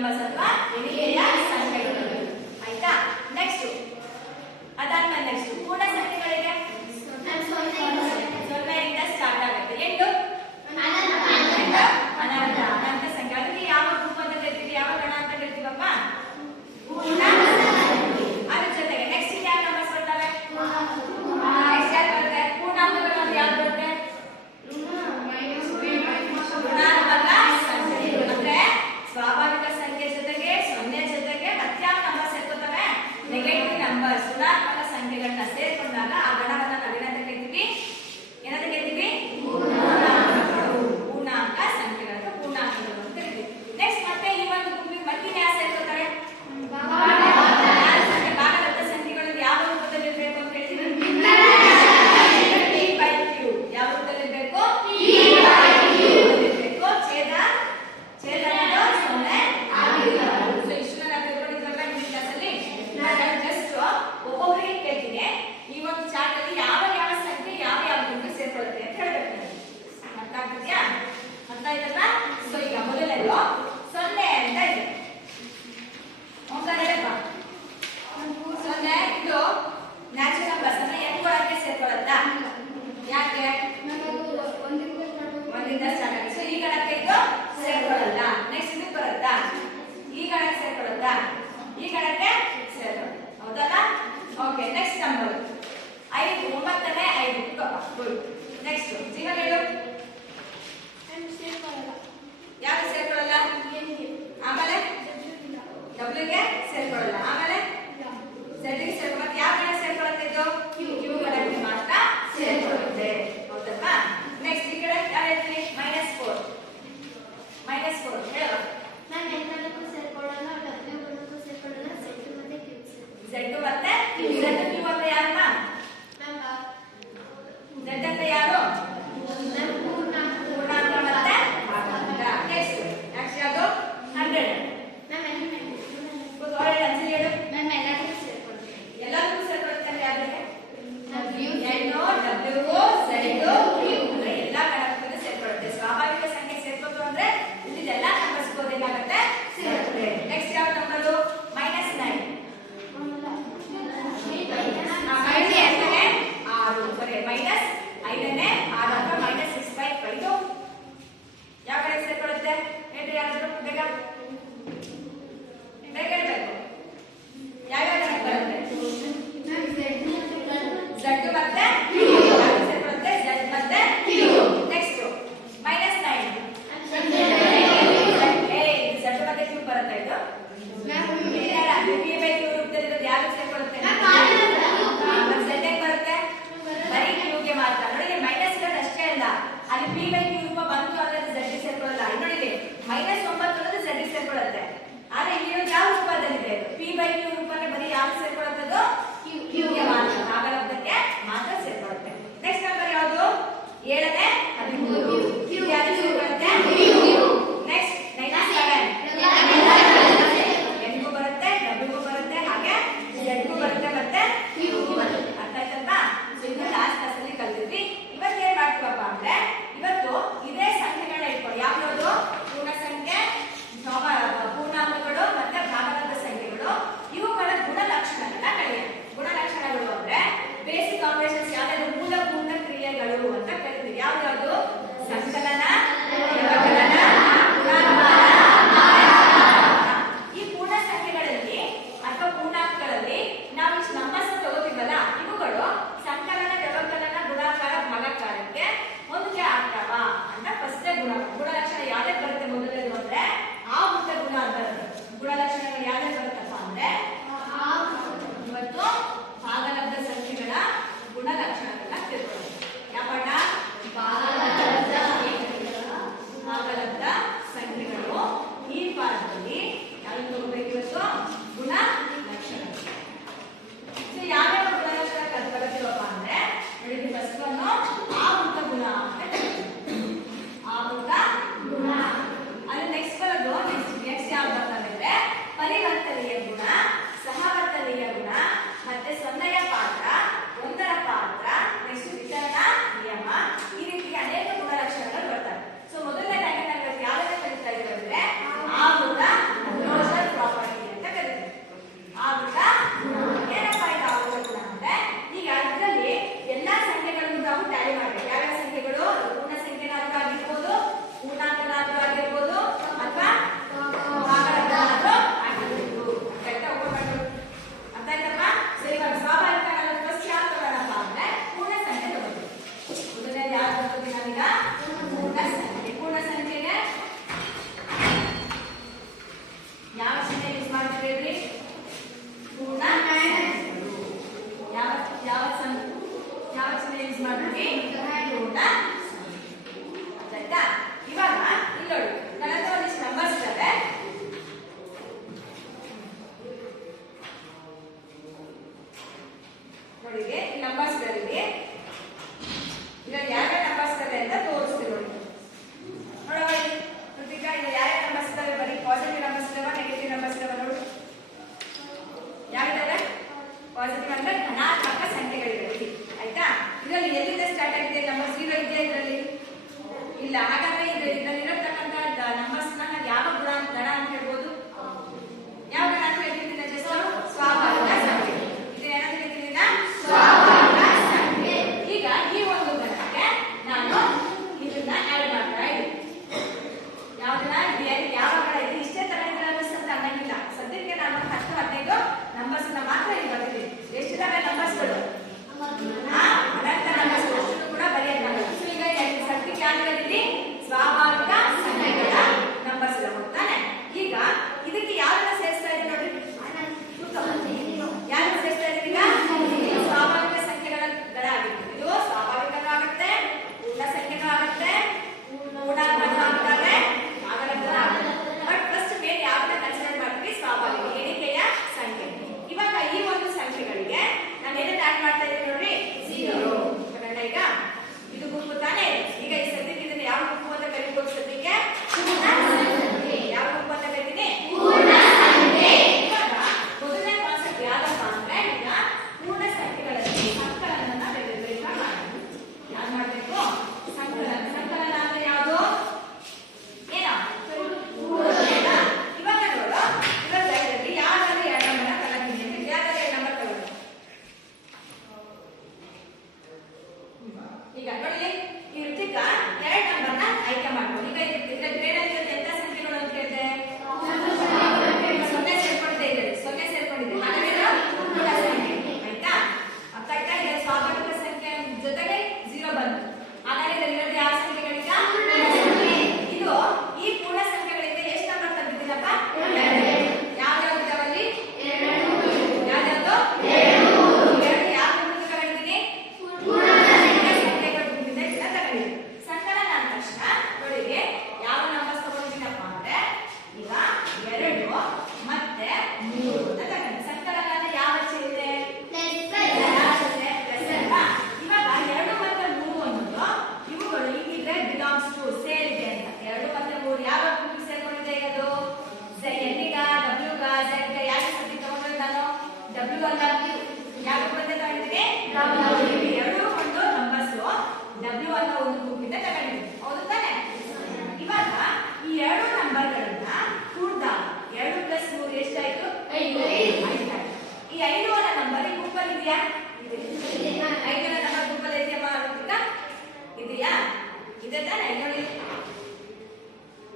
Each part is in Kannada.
ನಂಬರ್ಸ್ ಅಥವಾ ಎಣಿಕೆಯ ಸಂಖ್ಯೆಗಳು. ಆಯ್ತಾ? ನೆಕ್ಸ್ಟ್ ಅದಾದ್ಮೇಲೆ ನೆಕ್ಸ್ಟ್ ಪೂರ್ಣ ಸಂಖ್ಯೆಗಳಿಗೆ 0 ಸ್ಟಾರ್ಟ್ ಆಗುತ್ತೆ. 8 ಅನಂತ ಅನಂತ ಸಂಖ್ಯೆ. ಅದಕ್ಕೆ ಯಾವ ರೂಪ ಅಂತ ಕರಿತೀವಿ, ಯಾವ ಗಣ ಅಂತ ಕರಿತೀವಪ್ಪ? ಪೂರ್ಣ ಸಂಖ್ಯೆ. ಅದ್ರ ಜೊತೆಗೆ ನೆಕ್ಸ್ಟ್ ಯಾವ ನಂಬರ್ಸ್ ಬರ್ತವೆ? ನೆಕ್ಸ್ಟ್ ಯಾರು ಬರುತ್ತೆ? ಪೂರ್ಣಾಂಕಗಳು ಅಂತ ಯಾವ್ದು ಬರುತ್ತೆ? ಋಣಾತ್ಮಕ ಸಂಖ್ಯೆ. ಅಂದ್ರೆ ಸ್ವಾಭಾವಿಕ ಸಂಖ್ಯೆ ಜೊತೆಗೆ 0 ಜೊತೆಗೆ ಮತ್ಯಾವ ನಂಬರ್ಸ್ ಸೇರ್ಕೊತವೆ? ನೆಗೆಟಿವ್ ನಂಬರ್ಸ್, ಋಣಾತ್ಮಕ ಸಂಖ್ಯೆಗಳನ್ನ ಸೇರ್ಕೊಂಡು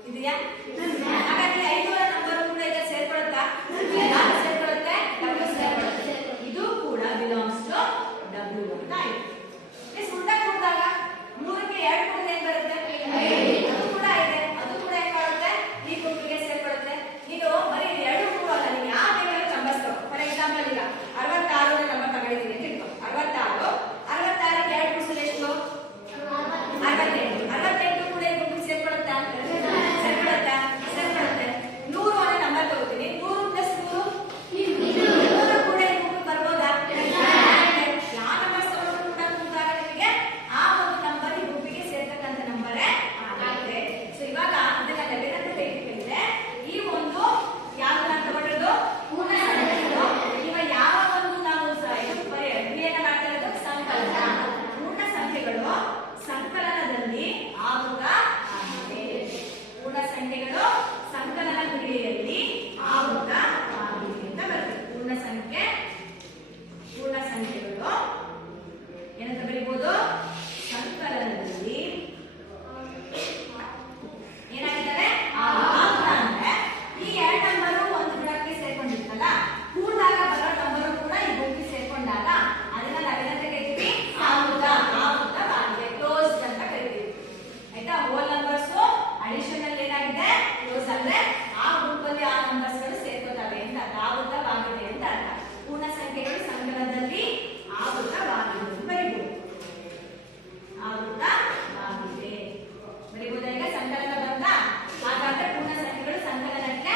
ಇದೆಯಾ? ಹಾಗಾದ್ರೆ 500 ನಂಬರ್ ಕೂಡ ಈಗ ಸೇರ್ಕೊಳ್ಳುತ್ತಾ? ಯಾರು ಸೇರ್ಕೊಳ್ಳುತ್ತೆ? W ಸೇರ್ಕೊಳ್ಳುತ್ತೆ. ಇದು ಕೂಡ ಬಿಲಾಂಗ್ಸ್ ಟು W ಅಂತ ಆಯ್ತು. ನೆಕ್ಸ್ಟ್ ಉಲ್ಟಾ ಕೂಡಿದಾಗ 3ಕ್ಕೆ 2 ಕೂಡಿದ್ರೆ ಏನ್ ಬರುತ್ತೆ? 5. ಅದು ಕೂಡ ಇದೆ. ಅದು ಕೂಡ ಏನ್ ಮಾಡುತ್ತೆ? ಈ ಗುಂಪಿಗೆ ಸೇರ್ಕೊಳ್ಳುತ್ತೆ. ಇದು ಬರೀ 2 ಕೂಡಲ್ಲ, ನೀವು ಯಾವ ಬೇಕಾದ್ರೂ ನಂಬರ್ಸ್. ಫಾರ್ ಎಕ್ಸಾಂಪಲ್ ಈಗ 66 ನಂಬರ್ ತಗೊಂಡಿದ್ದೀನಿ ಅಂತ ಇಟ್ಕೋ. 66 66ಕ್ಕೆ 2 ಕೂಡಿಸಿದ್ರೆ ಎಷ್ಟು? 68. 68 ಕೂಡ ಈ ಗುಂಪಿಗೆ ಸೇರ್ಕೊಳ್ಳುತ್ತಾ? ಸೇರ್ಕೊಳ್ಳುತ್ತಾ? ಸೇರ್ಕೊಳ್ಳುತ್ತೆ. 100 ಅನ್ನೋ ನಂಬರ್ ತಗೋತೀನಿ. 100 ಪ್ಲಸ್ 100 100 ಕೂಡ ಈ ಗುಂಪಿಗೆ ಬರ್ಬೋದಾ? ಯಾವ ನಂಬರ್ ತಗೊಂಡ್ರು ಕೂಡ ಕೂಡಿದಾಗ ನಿಮಗೆ ಆ ಒಂದು ನಂಬರ್ ಈ ಗುಂಪಿಗೆ ಸೇರ್ತಕ್ಕಂಥ ನಂಬರೇ ಆಗುತ್ತೆ. ಸೊ ಇವಾಗ ಇದನ್ನ ಲೆಕ್ಕಕ್ಕೆ ತೆಗೆದುಕೊಂಡ್ರೆ ಈ ಒಂದು ಯಾವ್ದನ್ನ ತಗೊಂಡಿರೋದು? ಪೂರ್ಣ ಸಂಖ್ಯೆಗಳು. ಇವಾಗ ಯಾವ ಒಂದು ನಾವು ಕ್ರಿಯೆಯನ್ನ ಮಾಡ್ತಾ ಇರೋದು? ಸಂಕಲನ. ಪೂರ್ಣ ಸಂಖ್ಯೆಗಳು ಸಂಕಲನದಲ್ಲಿ ಆಗುತ್ತಾ ಆಗಿದೆ. ಪೂರ್ಣ ಸಂಖ್ಯೆಗಳು ಸಂಕಲನ ಕ್ರಿಯೆಯಲ್ಲಿ ಆಗುತ್ತಾ ಆಗಿದೆ ಅಂತ ಬರ್ತದೆ. ಪೂರ್ಣ ಸಂಖ್ಯೆಗಳು ಏನಂತ ಬರೀಬಹುದು? ಸಂಕಲನದಲ್ಲಿ ಏನಾಗಿದ್ದಾರೆ? ಆಗುತ್ತಾ ಅಂದ್ರೆ ಈ 2 ನಂಬರು ಒಂದು ಗುಣಕ್ಕೆ ಸೇರ್ಕೊಂಡಿರ್ತಲ್ಲ, ಕೂಡಿದಾಗ ಬರೋ ನಂಬರು ಕೂಡ ಈ ಗುಂಪಿಗೆ ಸೇರ್ಕೊಂಡಾಗ ಅದನ್ನ ನಾವೇನಂತ ಕರಿತೀವಿ? ಆಗುತ್ತವಾಗಿದೆ. ಕ್ಲೋಸ್ ಅಂತ ಕರಿತೀವಿ. ಆಯ್ತಾ? ಹೋಲ್ ನಂಬರ್ಸ್ ಅಡಿಷನಲ್ ಏನಾಗಿದೆ? ಕ್ಲೋಸ್ ಅಂದ್ರೆ ಆ ಗುಂಪಲ್ಲಿ ಆ ನಂಬರ್ಸ್ ಗಳು ಸೇರ್ಕೋತವೆ ಅಂತ ಆಗುತ್ತವಾಗಿದೆ ಅಂತ ಅರ್ಥ. ಪೂರ್ಣ ಸಂಖ್ಯೆಗಳು ಸಂಕಲನದಲ್ಲಿ ಆಗುತ್ತವಾಗಿದೆ ಬರೀಬಹುದು. ಆಗುತ್ತವಾಗಿದೆ ಬರೀಬಹುದಾ? ಈಗ ಸಂಕಲನ ಬಂತ. ಹಾಗಾದ್ರೆ ಪೂರ್ಣ ಸಂಖ್ಯೆಗಳು ಸಂಕಲನಕ್ಕೆ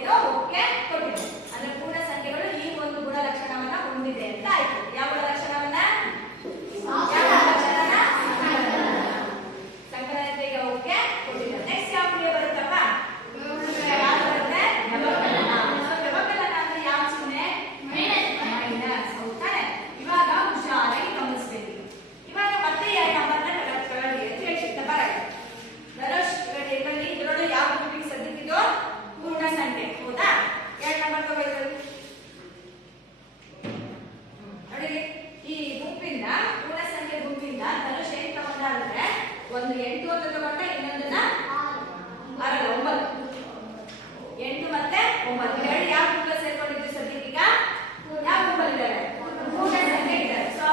ಏನೋ ಓಕೆ ಕೊಟ್ಟಿದೆ. ಅಂದ್ರೆ ಪೂರ್ಣ ಸಂಖ್ಯೆಗಳು ಈ ಒಂದು ಗುಣಲಕ್ಷಣವನ್ನ ಹೊಂದಿದೆ ಅಂತ ಆಯ್ತು. ಯಾವ ಗುಣಲಕ್ಷಣವನ್ನ? ಸಂಕಲನಕ್ಕೆ ಈಗ ಓಕೆ ಕೊಟ್ಟಿದೆ. ನೆಕ್ಸ್ಟ್ ಯಾವ ಕ್ರಿಯೆ ಬರುತ್ತಪ್ಪ? ಯಾವ್ದು ಬರುತ್ತೆ? ವ್ಯವಕಲನ. ಸೊ ವ್ಯವಕಲನ ಅಂದ್ರೆ ಯಾವ ಚಿಹ್ನೆ? ಮೈನಸ್. ಹೌದಾನೆ? ಇವಾಗ ಹುಷಾರಾಗಿ ಗಮನಿಸಬೇಕು. ಇವಾಗ ಮತ್ತೆ 2 ನಂಬರ್ನ ತಗೊಳ್ಳಿ ಅಂತ ಹೇಳ್ತಿದ್ದ ಬರಕ್ಕೆ. ಇದರೊಳಗೆ ಯಾವ ಗುಂಪಿಗೆ ಸದ್ಯಕ್ಕಿದು? ಪೂರ್ಣ ಸಂಖ್ಯೆ. ಹೌದಾ? 2 ನಂಬರ್ ತಗೊಳ್ಳಿ. ನೋಡಿ, ಈ ಗುಂಪಿಂದ ಪೂರ್ಣ ಸಂಖ್ಯೆ ಗುಂಪಿಂದ ಧನುಷ್ ಏನ್ ತಗೊಂಡ್ರೆ ಒಂದು 8 ಅಂತ ತಗೊಂಡ, ಇನ್ನೊಂದನ್ನ 9. 8 ಮತ್ತೆ 9 ಎರಡು ಯಾವ ಗುಂಪಲ್ಲಿ ಸೇರ್ಕೊಂಡಿದ್ದು ಸದ್ಯಕ್ಕೀಗ? ಯಾವ ಗುಂಪಲ್ಲಿದ್ದಾರೆ? ಪೂರ್ಣ ಸಂಖ್ಯೆ ಇದ್ದಾರೆ. ಸೊ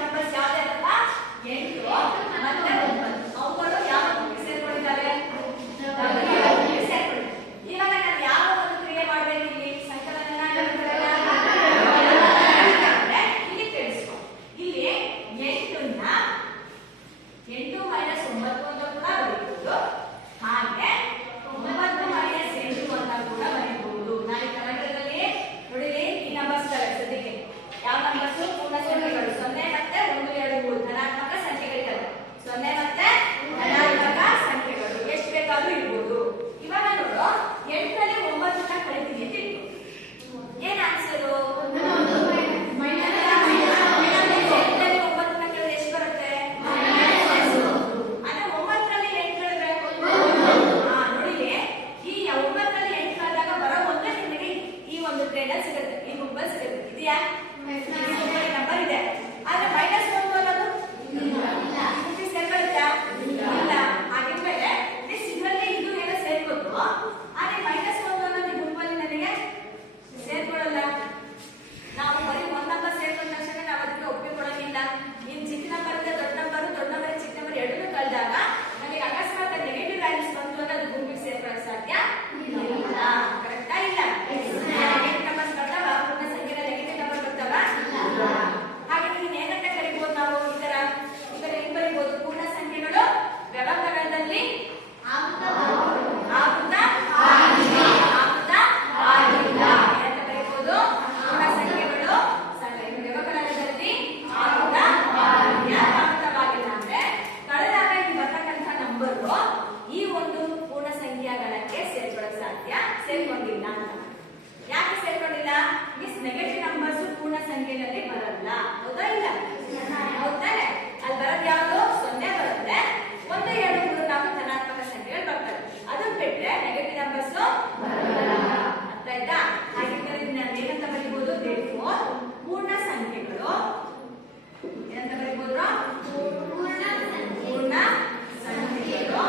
ನಂಬರ್ಸ್ ಯಾವ್ದೇ ಅಲ್ಲ? 8 ಮತ್ತೆ 9. ಅವುಗಳು ಯಾವ ಗುಂಪಿಗೆ ಸೇರ್ಕೊಂಡಿದ್ದಾವೆ? ಸೇರ್ಕೊಂಡಿದ್ದಾರೆ. ಇವಾಗ ನಾನು ಯಾವ ಒಂದು ಕ್ರಿಯೆ ಮಾಡಬೇಕು ಇಲ್ಲಿ? ಸಂಕಲನ ಇಲ್ಲಿ ಕೇಳಿಸ್ಕೊ. ಇಲ್ಲಿ 8ನ್ನ 8 ಮೈನಸ್ 9 ಅಂತ ಕೂಡ ಬರೀಬಹುದು. ಹಾಗೆ 9 ಮೈನಸ್ 8 ಅಂತ ಕೂಡ ಬರೀಬಹುದು. ನಾನು ಈ ಕನ್ನಡದಲ್ಲಿ ನೋಡಿರಿ ಈ ನಂಬರ್ಸ್ ಸದ್ಯಕ್ಕೆ ಯಾವ ನಂಬರ್ಸ್? ಪೂರ್ಣ ಸಂಖ್ಯೆಗಳು 0 ಮತ್ತೆ 1 2 3 ಧನಾತ್ಮಕ ಸಂಖ್ಯೆಗಳಿದ್ದಾವೆ. 0 ಮತ್ತೆ ಧನಾತ್ಮಕ ಸಂಖ್ಯೆಗಳು ಎಷ್ಟು ಬೇಕಾದ್ರೂ ಇರ್ಬೋದು. ಇವಾಗ ನೋಡು, 8ರಲ್ಲಿ 9ನ್ನ ಕಳಿತೀನಿ ಅಂತ ಇಟ್ಟು ಏನ್ ಆನ್ಸರು? 8ರಲ್ಲಿ 9ನ್ನ ಕಳೆದ್ರೆ ಎಷ್ಟು ಬರುತ್ತೆ? ಅಂದ್ರೆ 9ರಲ್ಲಿ 8 ಕಳೆದ್ರೆ ನೋಡಿ, ಈ 9ರಲ್ಲಿ 8 ಕಳೆದಾಗ ಬರೋ ಒಂದೇ ನಿಮಗೆ ಈ ಒಂದು ಟ್ರೇಡಲ್ಲಿ ಸಿಗುತ್ತೆ, ಈ ಗುಂಪಲ್ಲಿ ಸಿಗುತ್ತೆ. ಇದೆಯಾ? ನಂಬರ್ ಇದೆ. ಆದ್ರೆ ಮೈನಸ್ 1 ಅನ್ನೋದು ಗುಂಪಿಗೆ ಸೇರ್ಕೊಳ್ಳುತ್ತಾ? ಇಲ್ಲ. ಹಾಗಿದ್ಮೇಲೆ ಇದರಲ್ಲಿ ಇದು ಏನೋ ಸೇರ್ಕೊತು. ಆದ್ರೆ ಮೈನಸ್ 1 ಅನ್ನೋದು ಗುಂಪಲ್ಲಿ ನನಗೆ ಸೇರ್ಕೊಳ್ಳಲ್ಲ. ನಾವು ಬರೀ 1 ನಂಬರ್ ಸೇರ್ಕೊಂಡ ತಕ್ಷಣ ನಾವು ಅದಕ್ಕೆ ಒಪ್ಪಿಗೆ ಕೊಡೋಂಗಿಲ್ಲ. ಇನ್ನು ಚಿಕ್ಕ ನಂಬರ್ ಇದೆ, ದೊಡ್ಡ ನಂಬರ್ ಚಿಕ್ಕ ನಂಬರ್ ಎರಡನ್ನೂ ಕಳೆದಾಗ ನನಗೆ ಅಕಸ್ಮಾತ್ ನೆಗೆಟಿವ್ ವ್ಯಾಲ್ಯೂಸ್ ಬಂತು ಅಂದ್ರೆ ಅದು ಗುಂಪಿಗೆ ಸೇರ್ಕೊಳ್ಳೋಕೆ ಸಾಧ್ಯ ಇಲ್ಲ. ಕರೆಕ್ಟಾ? ಇಲ್ಲ. ನೆಗೆಟಿವ್ ನಂಬರ್ಸ್ ಬರ್ತಾವ? ಪೂರ್ಣ ಸಂಖ್ಯೆಯ ನೆಗೆಟಿವ್ ನಂಬರ್ ಬರ್ತಾವ? ಹಾಗಾಗಿ ಏನಂತ ಕರಿಬಹುದು ನಾವು? ಈ ತರ ಹೆಂಗ್ ಬರೀಬಹುದು? ಪೂರ್ಣ ಸಂಖ್ಯೆಗಳು ವ್ಯವಕಲನದಲ್ಲಿ ಆಗುತ್ತಾ ಆಗಿಲ್ಲ ಏನಂತ ಬರೀಬಹುದು? ಪೂರ್ಣ ಸಂಖ್ಯೆಗಳು ವ್ಯವಕಲನದಲ್ಲಿ ಆಗುತ್ತವಾಗಿಲ್ಲ ಅಂದ್ರೆ ಕಳೆದಾಗ ಇಲ್ಲಿ ಬರ್ತಕ್ಕಂಥ ನಂಬರು ಈ ಒಂದು ಪೂರ್ಣ ಸಂಖ್ಯಾಗಳಕ್ಕೆ ಸೇರ್ಕೊಳ್ಳೋಕೆ ಸಾಧ್ಯ ಸೇರ್ಕೊಂಡಿಲ್ಲ ಅಂತ. ಯಾಕೆ ಸೇರ್ಕೊಂಡಿಲ್ಲ? ಮಿಸ್ ನೆಗೆಟಿವ್ ನಂಬರ್ಸ್ ಪೂರ್ಣ ಸಂಖ್ಯೆಯಲ್ಲಿ ಬರಲ್ಲ. ಹೌದಾ? ಇಲ್ಲ. ಹೌದಾನೆ? ಅಲ್ಲಿ ಬರೋದು ಯಾವುದು? 0 ಬರುತ್ತೆ. 1 2 3 4 ಧನಾತ್ಮಕ ಸಂಖ್ಯೆಗಳು ಬರ್ತವೆ. ಅದನ್ನ ಬಿಟ್ರೆ ನೆಗೆಟಿವ್ ನಂಬರ್ಸ್ ಬರಲ್ಲ. ಅರ್ಥ ಆಯ್ತಾ? ಹಾಗಿದ್ದರೆ ನಾನು ಏನಂತ ಬರೀಬಹುದು? ಪೂರ್ಣ ಸಂಖ್ಯೆಗಳು ಏನಂತ ಬರೀಬಹುದು? ಪೂರ್ಣ ಸಂಖ್ಯೆಗಳು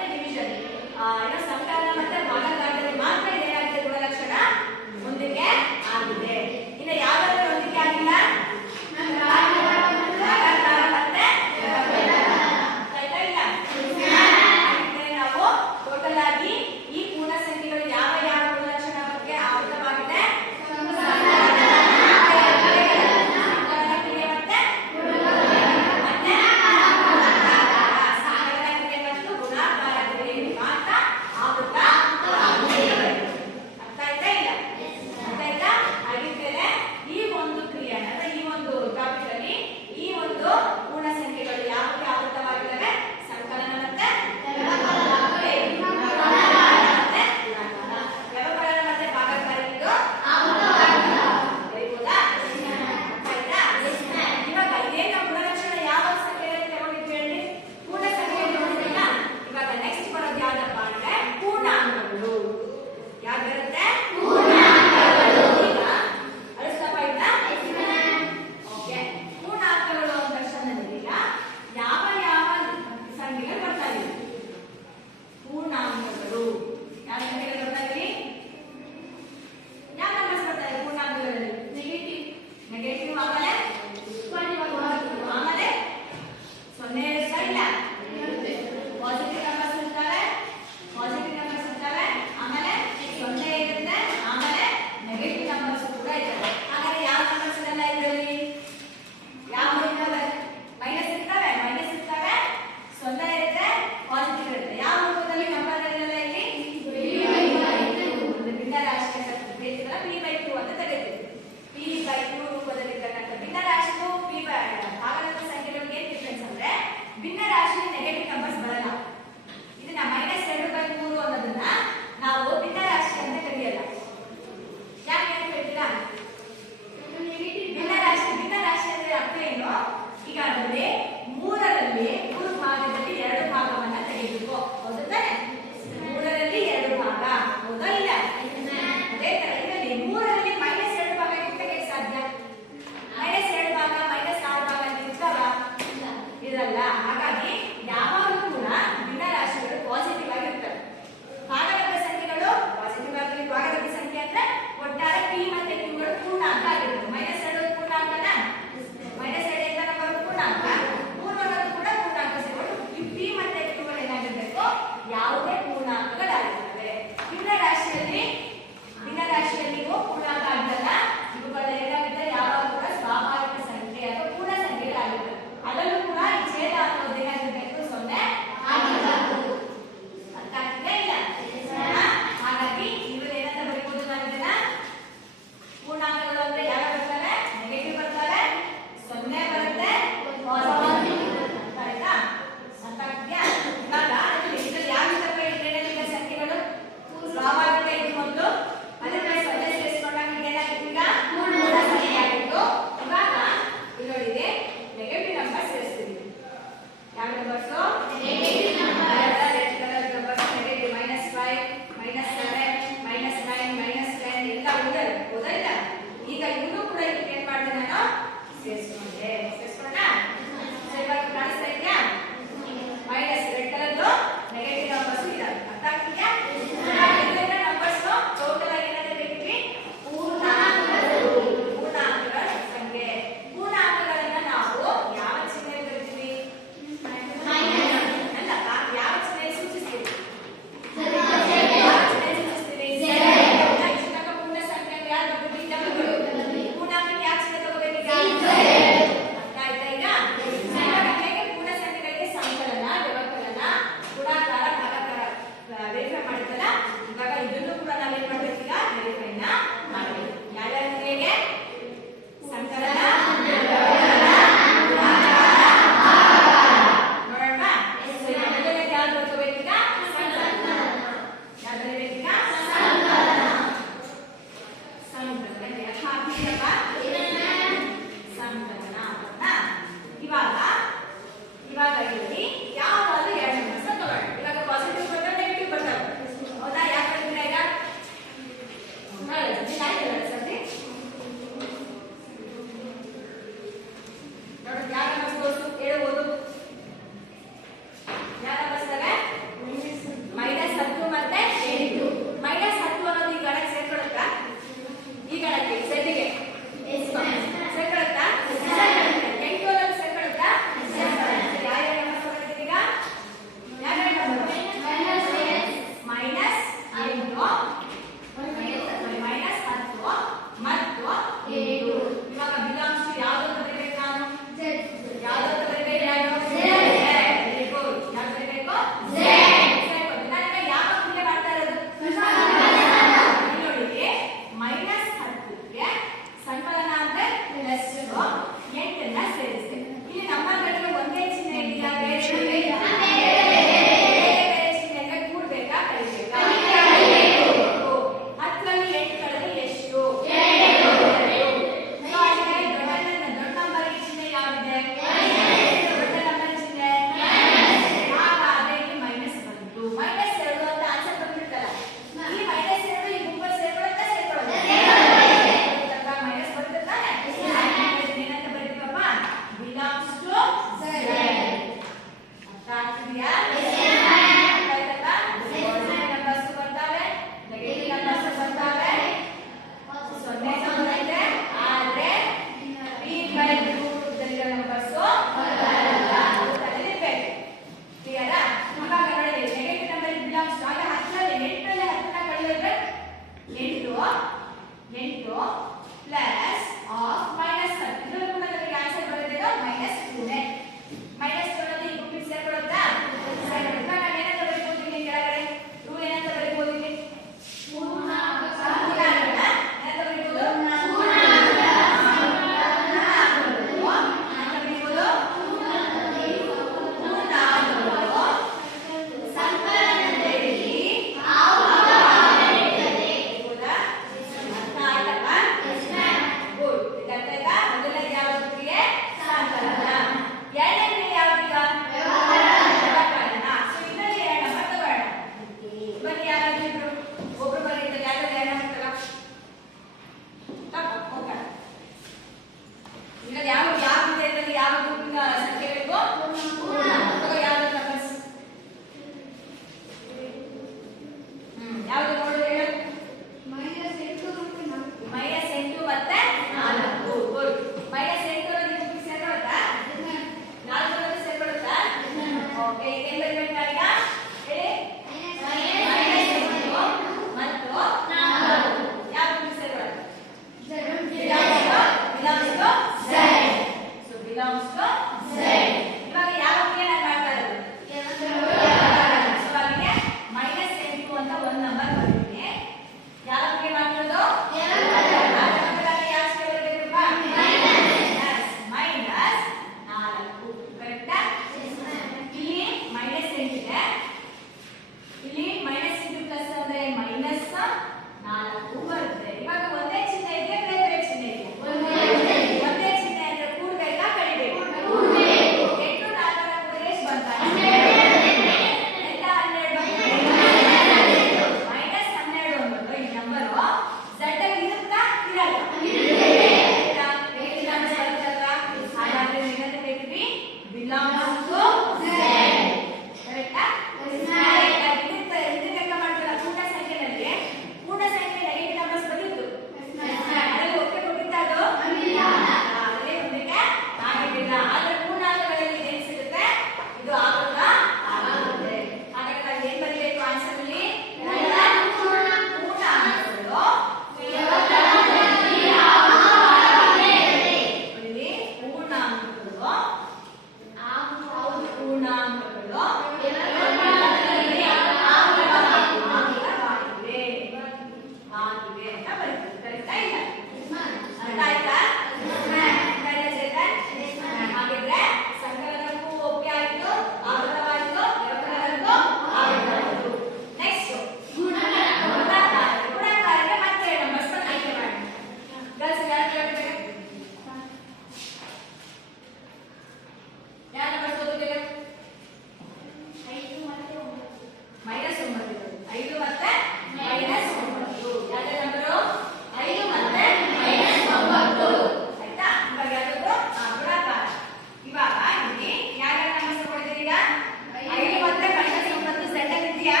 ಇದೆಯಾ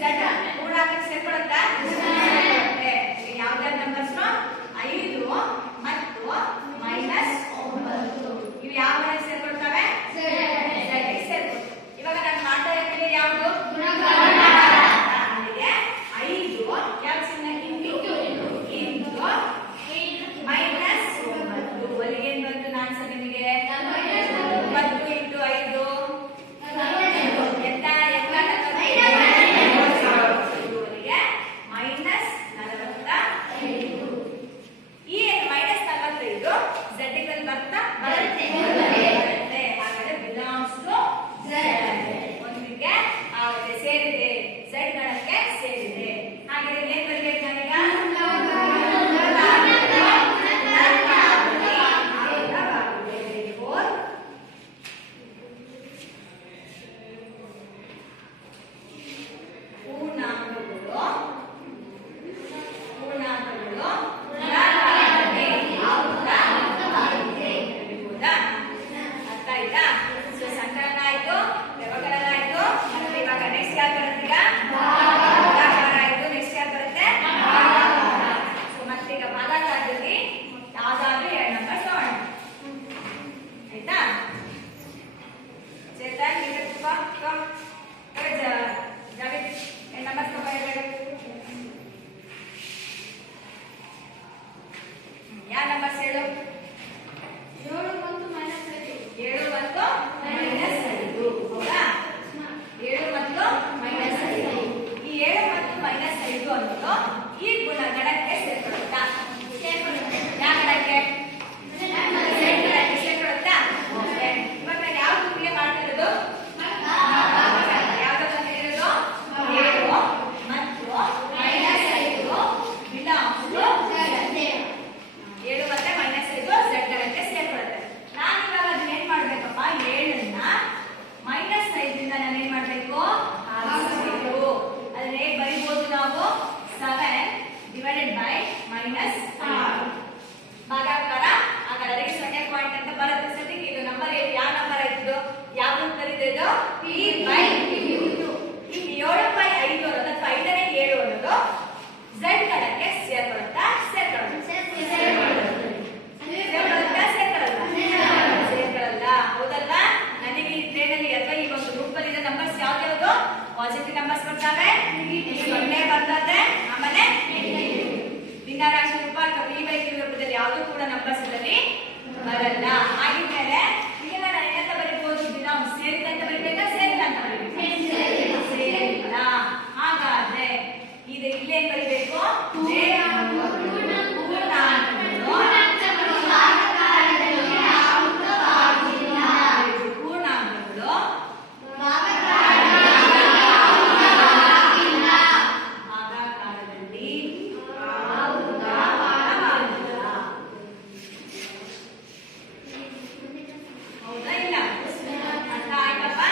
Z ಪೂರ್ಣಾಂಕಕ್ಕೆ ಸೇರ್ಕೊಳ್ಳುತ್ತಾ ಯಾವ್ದಾದ್ರು ನಂಬರ್ಸ್ 5 ಮತ್ತು -9 ಇವು ಯಾವ ಮನೆಗೆ ಸೇರ್ಕೊಳ್ತವೆ Z ಗೆ ಸೇರ್ಕೊಳ್ತವೆ. ಇವಾಗ ನಾನು ಮಾಡ್ತಾ ಇರೋದು ಯಾವುದು ಅಲ್ಲಿಗೆ 5 ಯಾವ ಚಿಹ್ನೆ ಇಂಟು -9 ಅಲ್ಲಿಗೆ ಏನು ಬಂತು ನಾನು ಸಹ ನಿಮಗೆ 9 ಇಂಟು 5 ಪಾಸಿಟಿವ್ ನಂಬರ್ಸ್ ಬರ್ತವೆ 0 ಬರ್ತದೆ ಆಮೇಲೆ ಭಿನ್ನರಾಶಿ ರೂಪ ಅಥವಾ V/Q ರೂಪದಲ್ಲಿ ಯಾವುದು ಕೂಡ ನಂಬರ್ಸ್ ಇದರಲ್ಲಿ ಬರಲ್ಲ. ಆಗಿದ್ಮೇಲೆ ಇದನ್ನ ನಾನು ಏನಂತ ಬರೀಬಹುದು ಬಿಲಾಂಗ್ ಸೇರಿದ ಅಂತ ಬರೀಬೇಕಾ ಸೇರಿಲ್ಲ ಅಂತ ಬರೀಬೇಕಾ ಸೇರಿಲ್ಲ. ಹಾಗಾದ್ರೆ ಇದು ಇಲ್ಲೇನ್ ಬರೀಬೇಕು ಅರ್ಥ ಆಯ್ತಪ್ಪ?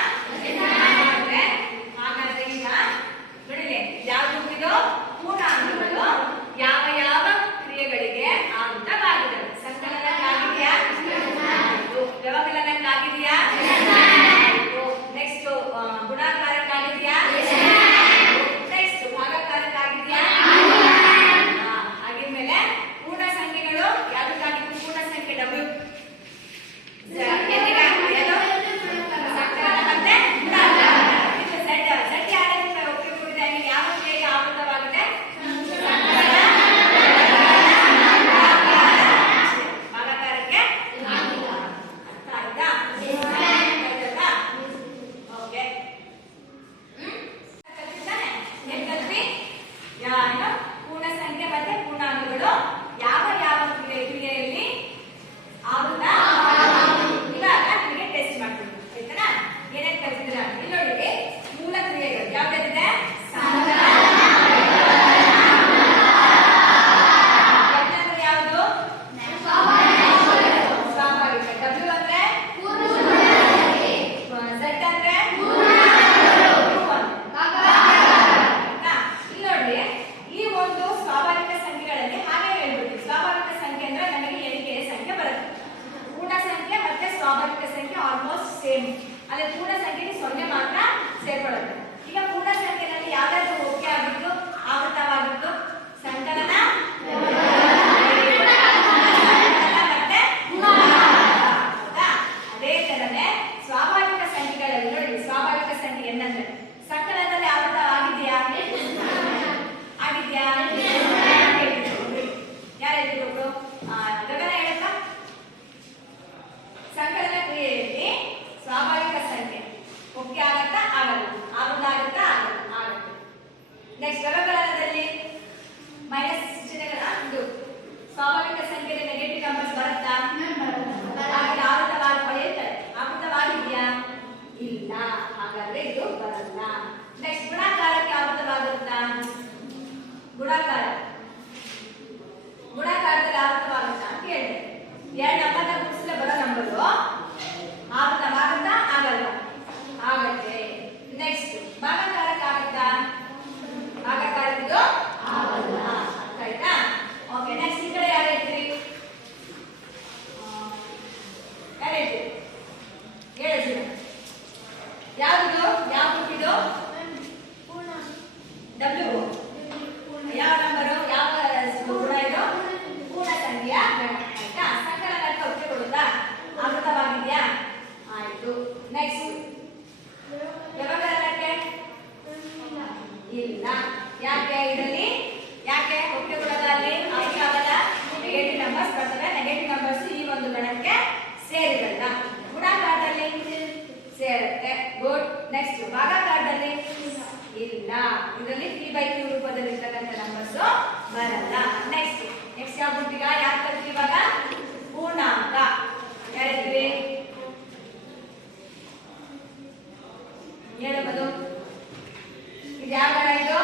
ಈಗ ಪೂರ್ಣ ಸಂಖ್ಯೆಯಲ್ಲಿ ಯಾವ್ದಾದ್ರು ಒಕ್ಕೆ ಆಗಿತ್ತು, ಆವೃತವಾಗಿತ್ತು? ಸಂಕಲನ ಮತ್ತೆ ಹೌದಾ? ಅದೇ ತರನೇ ಸ್ವಾಭಾವಿಕ ಸಂಖ್ಯೆಗಳಲ್ಲಿ ನೋಡಿ, ಸ್ವಾಭಾವಿಕ ಸಂಖ್ಯೆ ಏನಂದ್ರೆ ಸಂಕಲನದಲ್ಲಿ ಆವೃತವಾಗಿದೆಯಾ? ಆಗಿದ್ಯಾ? ಯಾರು ಹೇಳಿದ್ರು? ಗಗನ ಹೇಳಪ್ಪ. ಸಂಕಲನ ಕ್ರಿಯೆಯಲ್ಲಿ ಸ್ವಾಭಾವಿಕ ಸಂಖ್ಯೆ ಒಕ್ಕೆ ಆಗತ್ತಾ? ಆಗಲ್ಲ. ಆವೃತ ಆಗತ್ತಾ? ಆಗತ್ತೆ. ನೆಕ್ಸ್ಟ್ ವ್ಯವಕಲನದಲ್ಲಿ ಮೈನಸ್ ಚಿಹ್ನೆಗಳ ಇದು ಸ್ವಾಭಾವಿಕ ಸಂಖ್ಯೆಯಲ್ಲಿ ನೆಗೆಟಿವ್ ನಂಬರ್ಸ್ ಬರುತ್ತಾ? ಹಾಗಾದ್ರೆ ಆವೃತವಾಗಿ ಪಡೆಯುತ್ತದೆ. ಆವೃತವಾಗಿದೆಯಾ? ಇಲ್ಲ. ಹಾಗಾದ್ರೆ ಇದು ಬರಲ್ಲ. ನೆಕ್ಸ್ಟ್ ಗುಣಾಕಾರಕ್ಕೆ ಆವೃತವಾಗುತ್ತಾ? ಗುಣಾಕಾರ ಗುಣಾಕಾರದಲ್ಲಿ ಆವೃತವಾಗುತ್ತಾ ಅಂತ ಹೇಳಿದೆ. ಎರಡು ನಂಬರ್ನ ಗುಣಿಸಿದ್ರೆ ಬರೋ ನಂಬರು ಆವೃತವಾಗುತ್ತಾ? ಆಗಲ್ಲ. ಆಗತ್ತೆ. ನೆಕ್ಸ್ಟ್ ಭಾಗಾಕಾರಕ್ಕೆ ಆಗುತ್ತಾ? ಭಾಗಾಕಾರಕ್ಕೆ ಇದು ಆಗಲ್ಲ. ಅರ್ಥ ಆಯ್ತಾ? ಓಕೆ. ನೆಕ್ಸ್ಟ್ ಈ ಕಡೆ ಯಾರು ಹೇಳ್ತೀರಿ? ಯಾರು ಹೇಳ್ತೀರಿ? ಹೇಳಿ. ಯಾವುದು ಯಾವ ಗ್ರೂಪ್ ಇದು? ಡಬ್ಲ್ಯೂ. ಯಾವ ನಂಬರು? ಯಾವ ಗುಣ ಇದು? ಪೂರ್ಣ ಸಂಖ್ಯೆಯ ಗಣ. ಆಯ್ತಾ? ಸಂಕಲನಕ್ಕೆ ಒತ್ತೆ ಕೊಡುತ್ತಾ? ಆವೃತವಾಗಿದೆಯಾ? ಆಯ್ತು. ನೆಕ್ಸ್ಟ್ ವ್ಯವಕಲನಕ್ಕೆ ಇಲ್ಲ. ಯಾಕೆ ಇದರಲ್ಲಿ? ಯಾಕೆ ಒತ್ತೆ ಕೊಡಲ್ಲ? ಅಲ್ಲಿ ಅವಶ್ಯ ಆಗಲ್ಲ. ನೆಗೆಟಿವ್ ನಂಬರ್ಸ್ ಬರ್ತವೆ. ನೆಗೆಟಿವ್ ನಂಬರ್ಸ್ ಈ ಒಂದು ಗಣಕ್ಕೆ ಸೇರಿರಲ್ಲ. ಗುಣಾಕಾರದಲ್ಲಿ ಸೇರುತ್ತೆ. ಗುಡ್. ನೆಕ್ಸ್ಟ್ ಭಾಗಾಕಾರದಲ್ಲಿ ಇಲ್ಲ. ಇದರಲ್ಲಿ 3/2 ರೂಪದಲ್ಲಿ ಇರ್ತಕ್ಕಂಥ ನಂಬರ್ಸ್ ಬರಲ್ಲ. ನೆಕ್ಸ್ಟ್ ಯಾವ ಗ್ರೂಪ್? ಈಗ ಯಾವ ತರ್ತೀವಿ ಇವಾಗ? ಪೂರ್ಣಾಂಕ. ಯಾರಿದ್ದೀವಿ? ಹೇಳಬಹುದು. ಇದು ಯಾವ ಗಣ ಇದು?